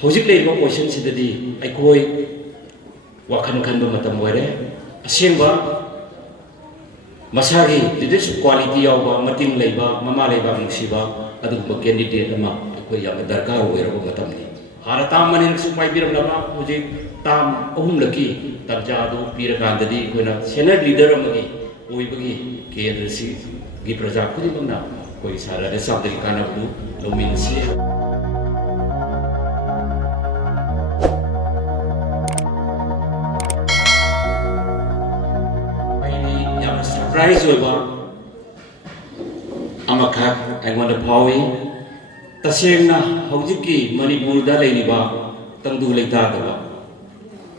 hojik leiba question sidadi aikoi wakhan khanba matam oire asengba masagi leadership quality yawba mating leiba mama leiba nusiba adugba candidate ama aikoi yam darkar oiraba matamni hara tam manin su pai biram lama hojik tam ahum laki tarja do pira kandadi koina senior leader amagi oibagi kendra si gi praja kudi bangna koi sara de sabdil kana bu lomin si surprise oiba amaka aingona phawi tasengna hojiki manipur da leiniba tangdu leita daba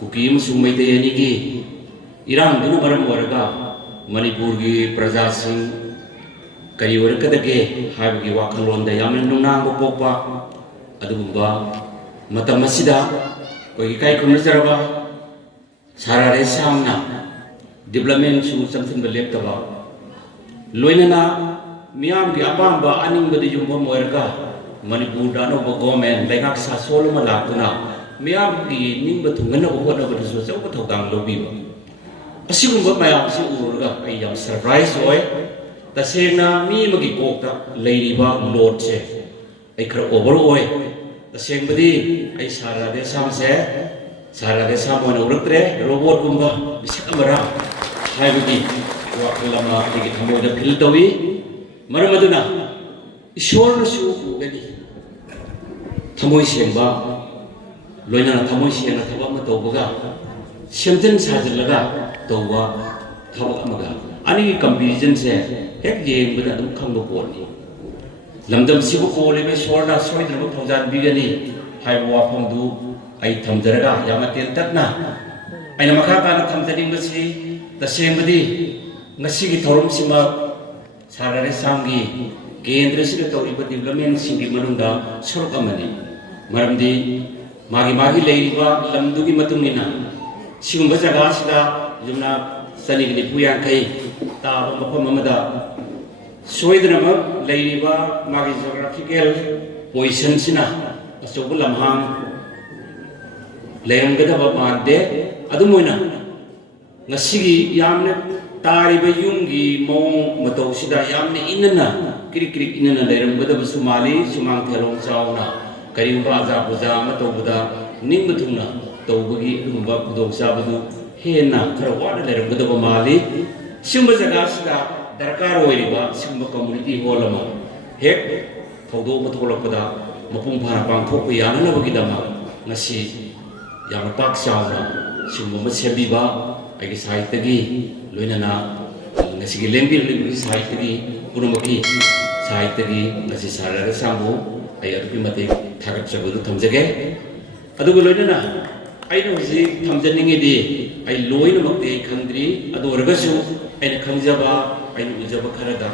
kuki musu meite ani gi irang dunu maram waraga manipur gi praja sing kari warakadage habgi wakalon da yamna nunang pokpa adugumba matam masida koi kai khumjaraba sarare samna development su something belek taba loinana miam gi apamba aning badi jumbo moerga manipur dano bo government lengak sa solo malakuna miam gi ning batu ngana bo na badu so ko thogang lobi ba asigumba mayam si urga ai yam surprise oi tasena mi magi kokta leiriba load se ai khar over oi taseng badi ai sara de samse sara de samona urtre robot gumba bisamara हाइबगी वाखलमा दिगे थमोदा फिल तवी मरमदुना ईश्वर नसु उगनी थमोय सेंबा लोइना थमोय सेंना थबा म तौबगा सेमजन साजलगा तौबा थबा अमगा अनि कंपैरिजन से हेक येंबदा दum खंगो पोनी लमदम सिबो कोले बे सोरना सोइद्रबो थौजान बिगनी हाइबो वाफमदु आई थमजरगा यामतेन तकना आइना मखा ताना थमजनिंगबसी तसेंबदी ngasi thorum sima sarare samgi kendra sida tawriba development singi manungda sorok amani maramdi magi leiriba lamdugi matungina sigumba jaga sida jumna sanigni puyang kai ta mapam amada soidrama leiriba magi geographical position sina asobu lamhang leirangada ba mande adumoina ngasigi yamne tariba yungi mong matau sida yamne inana krik inana leram bada basumali sumang thelong chauna karim baza buza matau buda ning butuna tawbagi umba kudong sabadu hena kharwada leram bada bamali simba jaga sida darkar oiriba simba community holama hek thodo matholakpada mapung phara pangthok yana nabagi dama ngasi yam pak chauna simba masebiba ai sahitagi loinana ngasi lembi lembi sahitagi punumaki sahitagi ngasi sarara sambu ai aduki mate thagat chabu thamjage adugo loinana ai no ji thamjaningi di ai loina makte khandri adu orgasu ai khangjaba ai ujaba kharaga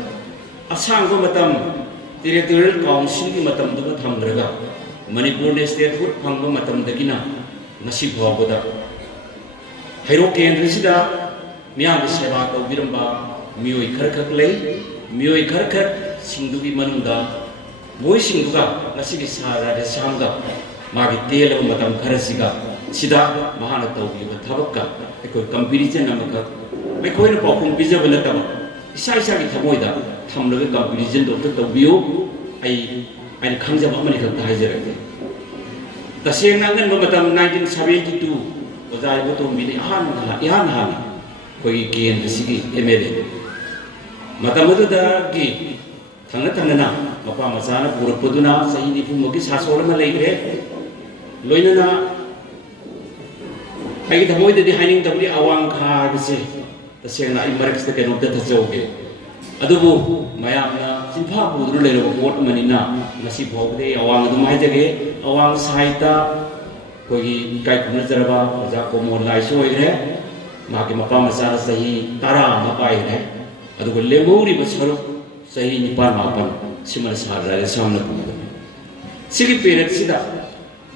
asangba matam territorial council ki matam du thamgraga manipur ne state food phangba matam dagina ngasi bhawada hairo kendra sida miyam seva ko biramba miyoi kharkhak lei miyoi kharkhak singdugi manungda moi singduga ngasi gi sara de samga magi tel matam kharasiga sida mahana tawbi thabakka ekoi comparison amaka mai koina pakhum bijabana tama isa gi thamoida thamlaga comparison do tawbiu ai khangjaba amani khakta hajarate taseng nangan matam 1972 Ozai betul bini ihan koi kian sigi emele mata mata dah gi thangna na apa masana pura puduna sahi di pun mungkin sasol na lagi loina na lagi thamoi di hining tabli awang kha bise taseng na imarak sta kenu da thajoge adubu mayam na sinpha budru le ro bot manina nasi bhogde awang adu mai jage awang saita koi kai khumna jaraba ja ko mo lai soi re ma ke mapa masa sahi tara ma pai re adu ko lemuri basaru sahi ni pan ma pan simal sar ra samna pu sigi peret sida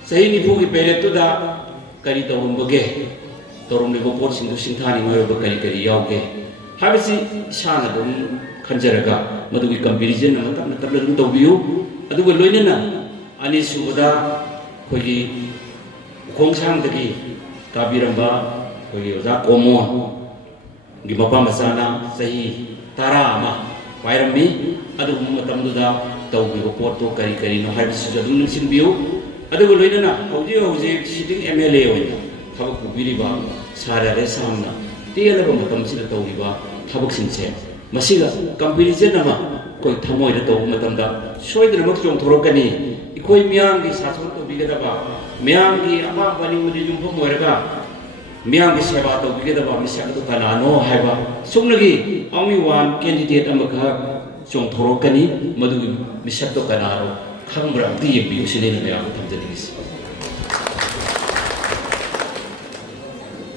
sahi ni bu ki peret tu da kari to bage torum le bopor sindu singthani mai ba kari yauge habisi sana dum khanjaraga madu ki comparison na tabna tabla dum to biu adu ko loina na ani subada ꯑꯩꯈꯣꯏꯒꯤ ꯎꯈꯣꯡꯁꯥꯡꯗꯒꯤ ꯀꯥꯕꯤꯔꯝꯕ ꯑꯩꯈꯣꯏꯒꯤ ꯑꯣꯖꯥ ꯀꯣꯃꯣꯟꯒꯤ ꯃꯄꯥ ꯃꯆꯥꯅ ꯆꯍꯤ 10 ꯑꯃ ꯄꯥꯏꯔꯝꯃꯤ ꯑꯗꯨꯒꯨꯝꯕ ꯃꯇꯝꯗꯨꯗ ꯇꯧꯈꯤꯕ ꯄꯣꯠꯇꯣ ꯀꯔꯤ ꯀꯔꯤꯅꯣ ꯍꯥꯏꯕꯁꯤꯁꯨ ꯑꯗꯨꯝ ꯅꯤꯡꯁꯤꯡꯕꯤꯌꯨ ꯑꯗꯨꯒ ꯂꯣꯏꯅꯅ ꯍꯧꯖꯤꯛ ꯍꯧꯖꯤꯛ ꯁꯤꯇꯤꯡ MLA ꯑꯣꯏꯅ ꯊꯕꯛ ꯄꯨꯕꯤꯔꯤꯕ ꯁꯥꯔ ꯔꯥꯙꯦꯁ꯭ꯌꯥꯝꯅ ꯇꯦꯜꯂꯕ ꯃꯇꯝꯁꯤꯗ ꯇꯧꯔꯤꯕ ꯊꯕꯛꯁꯤꯡꯁꯦ ꯃꯁꯤꯒ ꯀꯝꯄꯦꯔꯤꯖꯟ ꯑꯃ ꯑꯩꯈꯣꯏ ꯊꯃꯣꯏꯗ ꯇꯧꯕ ꯃꯇꯝꯗ ꯁꯣꯏꯗꯅꯃꯛ ꯆꯣꯡꯊꯣꯔꯛꯀꯅꯤ ꯑꯩꯈꯣꯏ ꯃꯤꯌꯥꯝꯒꯤ ꯁꯥꯁꯣꯟ ꯇꯧꯕꯤꯒꯗꯕ ꯃꯤꯌꯥꯝꯒꯤ ꯑꯄꯥꯝꯕ ꯑꯅꯤꯡꯕꯗ ꯌꯨꯝꯐꯝ ꯑꯣꯏꯔꯒ ꯃꯤꯌꯥꯝꯒꯤ ꯁꯦꯕꯥ ꯇꯧꯕꯤꯒꯗꯕ ꯃꯤꯁꯛ ꯑꯗꯨ ꯀꯅꯥꯅꯣ ꯍꯥꯏꯕ ꯁꯨꯞꯅꯒꯤ only one candidate ꯑꯃꯈꯛ ꯆꯣꯡꯊꯣꯔꯛꯀꯅꯤ ꯃꯗꯨꯒꯤ ꯃꯤꯁꯛꯇꯣ ꯀꯅꯥꯅꯣ ꯈꯪꯕ꯭ꯔꯥ ꯑꯝꯇ ꯌꯦꯡꯕꯤꯌꯨ ꯁꯤꯅꯤ ꯑꯩꯅ ꯃꯌꯥꯝꯗ ꯊꯝꯖꯅꯤꯡꯉꯤꯁꯤ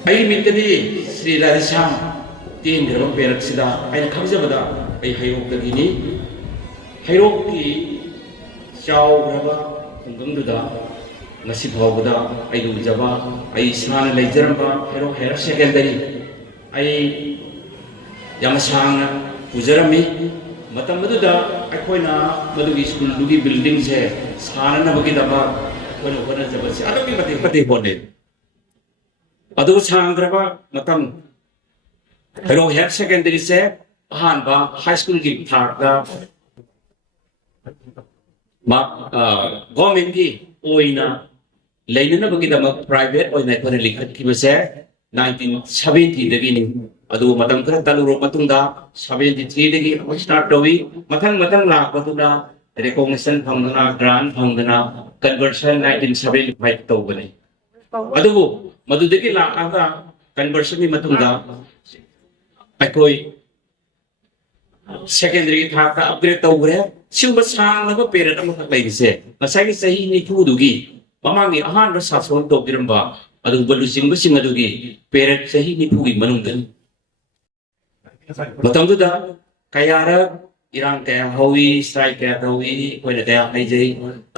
ꯑꯩꯒꯤ ꯃꯤꯠꯇꯗꯤ ꯁ꯭ꯔꯤ ꯔꯥꯙꯦꯁ꯭ꯌꯥꯝ ꯇꯦꯟꯈ꯭ꯔꯕ ꯄꯦꯔꯛꯁꯤꯗ ꯑꯩꯅ ꯈꯪꯖꯕꯗ ꯑꯩ ꯍꯩꯔꯣꯛꯇꯒꯤꯅꯤ ꯍꯩꯔꯣꯛꯀꯤ ꯆꯥꯎꯈ꯭ꯔꯕ ꯈꯨꯡꯒꯪꯗꯨꯗ ngasi phawda ai du jaba ai isana leijaramba hero higher secondary ai yam sangna pujarami matam maduda akoina madugi school dugi building se sana na bagi daba kono kono jaba se adu bi mate bone adu sangraba matam hero higher secondary se ahanba high school gi thakda ma government gi oina लेने बगी दमक private और नेकोने लिखत की बसे 1970 दगी अदु मतम खर तलुरो मतुंदा 73 दगी start होई मथंग मथंग लाख बतुना रिकॉग्निशन फंगना ग्रांट फंगना कन्वर्शन 1975 तौबने अदु मदु दगी लाखा कन्वर्शन नि मतुंदा अकोई सेकेंडरी था का अपग्रेड तौबरे सिउब सांगबो पेरेट अमख लैसे मसागी सही नि फुदुगी Mamangi ahan ba sason to biramba adu balusing basing adugi peret sahi ni phugi manungdan batam da kayara irang te hawi strike te hawi koina te ai jai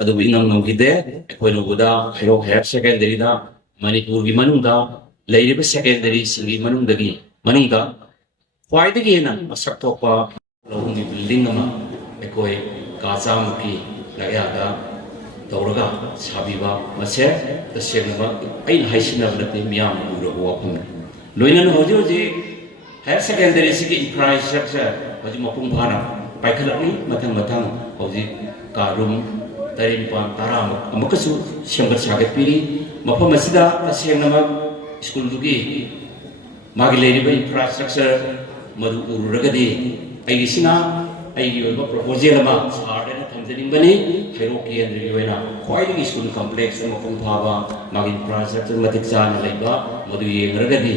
adu inam no gide koina buda hero hair secondary da manipur gi manungda leiriba secondary singi manungdagi manungda khwaidagi na masak thokpa lohungi building ama ekoi kacham ki lagya तौरगा साबीबा मसे तसेगबा आइन हाइसिना बते मियाम उरबो वफम लोइनन होजि होजि higher secondary सिगी infrastructure होजि मपुंग फाना पाइखलनि मथंग मथंग होजि कारुम तरिपा तारा अमकसु सेंगत सागत पिरि मफम असिदा तसेगनमा school दुगी मागी लेरिबा infrastructure मदु उरुरगदि आइगिसिना आइगी ओबा proposal अमा सारदेना थमजनिंबनि Hero Kendri Wena, quite school complex and Mopumpa, Magin Infrastructure, Matic San, Leba, Madu Ragadi,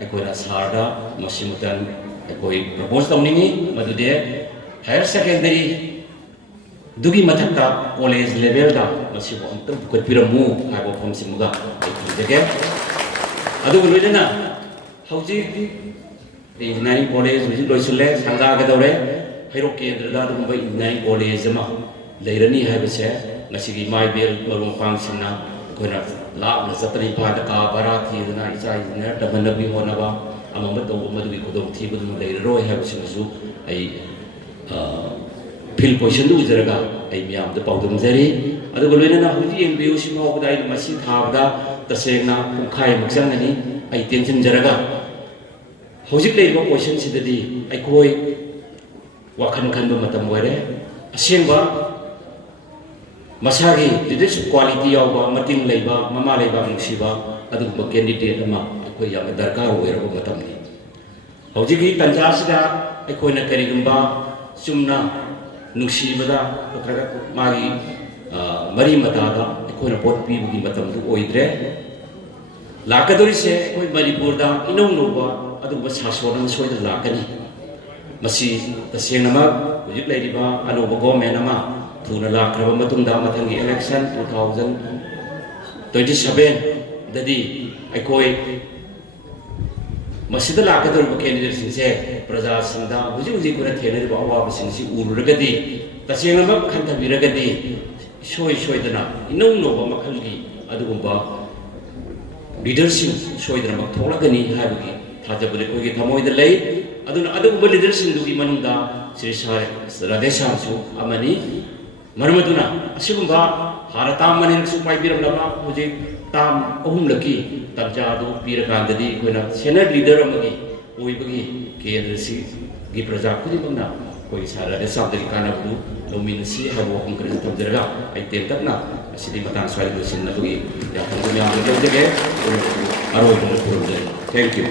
Aquila Sarda, Masimutan, Aqui proposed Omni, Madude, higher secondary Dugi Mataka, college level, Masimu, could be a move, I go from Simuga, again. Adu Ludena, Howji, the engineering college, which is Loisule, Sanga Gadore, Hero Kendra, by engineering college. लेरनी है बसे नसीगी माई bell मरुम पांगसिना कोना लाभ न सतरी पाद का बरा थी दना इचाई ने डबन भी होनबा अमम तो मदुगी खुदों थी बदुम लेरो है बसिनसु आई फिल पोजिशन दु जरगा आई मियाम द पाउदम जरी अदु गोलेना हुजी एमबीयू सिमा ओबदाई मसी थाबदा तसेना पुखाई मक्संगनी आई टेंशन जरगा हुजी लेबो पोजिशन सिददी आई कोई वाखन खनबो मतम वरे असेंबा Masagi leadership quality yawa mating leiba mama leiba nungsiba adugba candidate ama akoi yam darkar oirabo matamni hojigi tanjasida akoina karigumba sumna nungsibada otraga magi mari matada akoina pot pibugi matamdu oidre lakadori se akoi manipur da inong noba adugba sasonam soida lakani masi tasenama hojik leiba anoba government ama Tuna lakraba matunda matangi election 2027 dadi aikoi masida lakador bu candidate singse praja singda huji kuna thenari ba awa singsi ururagadi tasenga ma khantha biragadi shoi dana inong no ba makhalgi adugumba leadership shoi dana mak tholagani haibagi thajabure kogi thamoida lei aduna adugumba leadership dugi manungda Sri Radhesyam su amani Maramaduna, Asibumba, ꯍꯥꯟꯅ ꯇꯥꯝ ꯑꯅꯤꯔꯛꯁꯨ ꯄꯥꯏꯕꯤꯔꯝꯂꯕ ꯍꯧꯖꯤꯛ ꯇꯥꯝ ꯑꯍꯨꯝꯂꯛꯀꯤ ꯇꯟꯖꯥꯗꯨ ꯄꯤꯔꯀꯥꯟꯗꯗꯤ ꯑꯩꯈꯣꯏꯅ senior leader ꯑꯃꯒꯤ ꯑꯣꯏꯕꯒꯤ ꯀꯦꯟꯗ꯭ꯔꯁꯤꯒꯤ ꯄ꯭ꯔꯖꯥ ꯈꯨꯗꯤꯡꯃꯛꯅ ꯑꯩꯈꯣꯏꯒꯤ ꯁꯥꯔ ꯔꯥꯙꯦ ꯁ꯭ꯌꯥꯝꯗꯒꯤ ꯀꯥꯟꯅꯕꯗꯨ ꯂꯧꯃꯤꯟꯅꯁꯤ ꯍꯥꯏꯕ ꯋꯥꯐꯝ ꯈꯔꯁꯨ ꯊꯝꯖꯔꯒ ꯑꯩ ꯇꯦꯟꯇꯛꯅ ꯑꯁꯤꯗꯤ ꯃꯇꯥꯡ ꯁ꯭ꯋꯥꯏꯗ ꯂꯣꯏꯁꯤꯟꯅꯕꯒꯤ ꯌꯥꯊꯪ ꯃꯌꯥꯝꯗ ꯂꯧꯖꯒꯦ ꯑꯔꯣꯏꯕꯗ ꯈꯨꯔꯨꯝꯖꯔꯤ ꯊꯦꯡꯛ ꯌꯨ